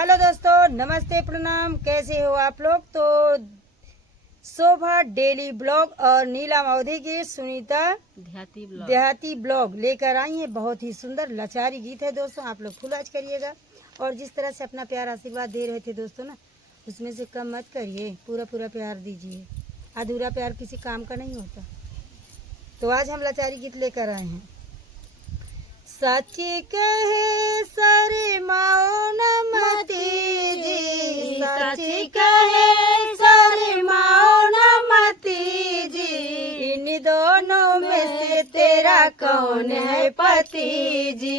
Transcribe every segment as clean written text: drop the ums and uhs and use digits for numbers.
Hello दोस्तों, नमस्ते, प्रणाम। कैसे हो आप लोग? तो शोभा डेली ब्लॉग और नीलम अवधि की सुनीता देहाती ब्लॉग लेकर आई है। बहुत ही सुंदर लाचारी गीत है दोस्तों, आप लोग फुल आज करिएगा। और जिस तरह से अपना प्यार आशीर्वाद दे रहे थे दोस्तों ना, उसमें से कम मत करिए, पूरा पूरा प्यार दीजिए। अधूरा प्यार किसी काम का नहीं होता। तो आज हम लाचारी गीत लेकर आए हैं। सच कहे सारे माओ न मती जी, सच कहे सारे माओ न मती जी, इन दोनों में से तेरा कौन है पति जी,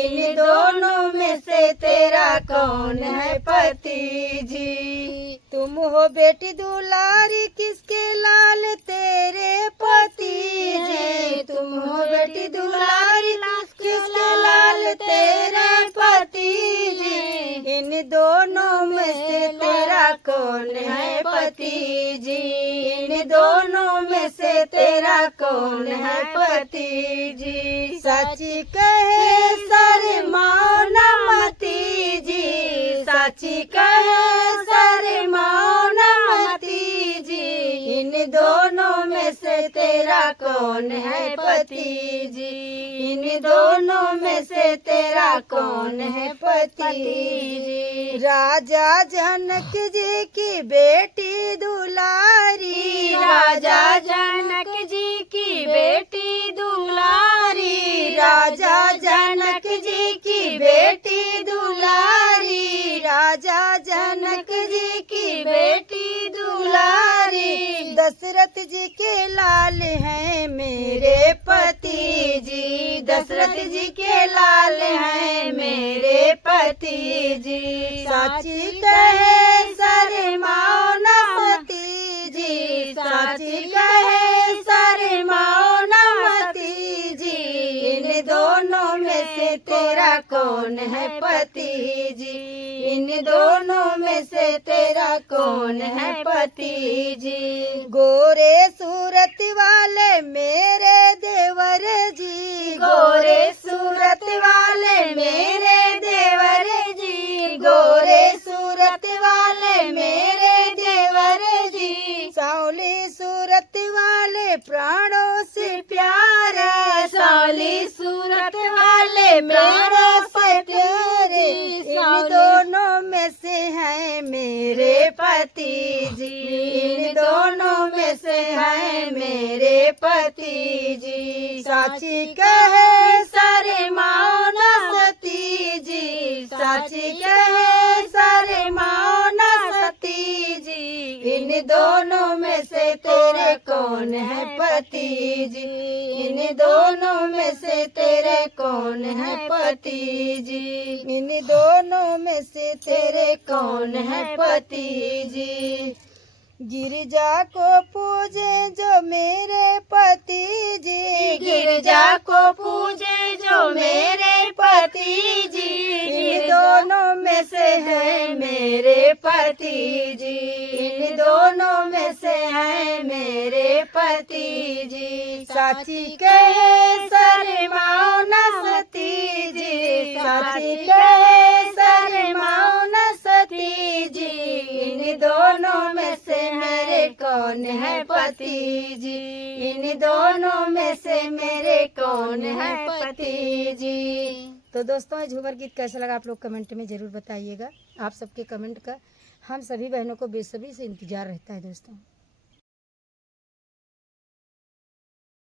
इन दोनों में से तेरा कौन है पति जी। तुम हो बेटी दुलारी किसके लाल तेरे पति जी, तुम हो बेटी दुलारी किसके लाल तेरे पति जी, इन दोनों में से तेरा कौन है पति जी, इन दोनों में से तेरा कौन है पति जी। सच कहे सारे माओ न मती जी, सच कहे सारे माओ न मती जी, इन दोनों में से तेरा कौन है पति जी, इन दोनों में से तेरा कौन है पति जी। राजा जनक जी की बेटी दुलारी, राजा जनक जी की बेटी दुलारी, राजा जनक जी की बेटी दुलारी, राजा जनक जी की बेटी दुलारी, दशरथ जी के लाल हैं मेरे पति जी, दशरथ जी के लाल हैं मेरे पति जी। सच कहे सारे माओ न मती जी, सच कहे सारे माओ न मती जी, इन दोनों में से तेरा कौन है पति जी, इन दोनों में से तेरा कौन है पति जी। गोरे सूरत वाले मेरे देवर जी, गोरे सूरत वाले मेरे देवर जी, गोरे सूरत वाले मेरे देवर जी, सावली सूरत वाले प्राणों से प्यारे, सावली सूरत वाले प्राणों से प्यारे, इन दोनों में से हैं मेरे पति जी, इन दोनों में से हैं मेरे पति जी। सच कहे सारे माओ न सती जी, सच कहे सारे माओ न सती जी, इन दोनों में से तेरे कौन है पति जी, इन दोनों में से तेरे कौन है पति जी, इन दोनों में से तेरे कौन है पति जी। गिरजा को पूजे जो मेरे पति जी, गिरजा को पूजे जो मेरे पति जी, इन दोनों में से है मेरे पति जी, इन दोनों में से है मेरे पति जी। सच कहे सारे माओ न सती जी, सच कहे सारे माओ न सती जी, इन दोनों में से मेरे कौन है पति जी, इन दोनों में से मेरे कौन है पति जी। तो दोस्तों, झूमर गीत कैसा लगा आप लोग कमेंट में जरूर बताइएगा। आप सबके कमेंट का हम सभी बहनों को बेसब्री से इंतजार रहता है दोस्तों।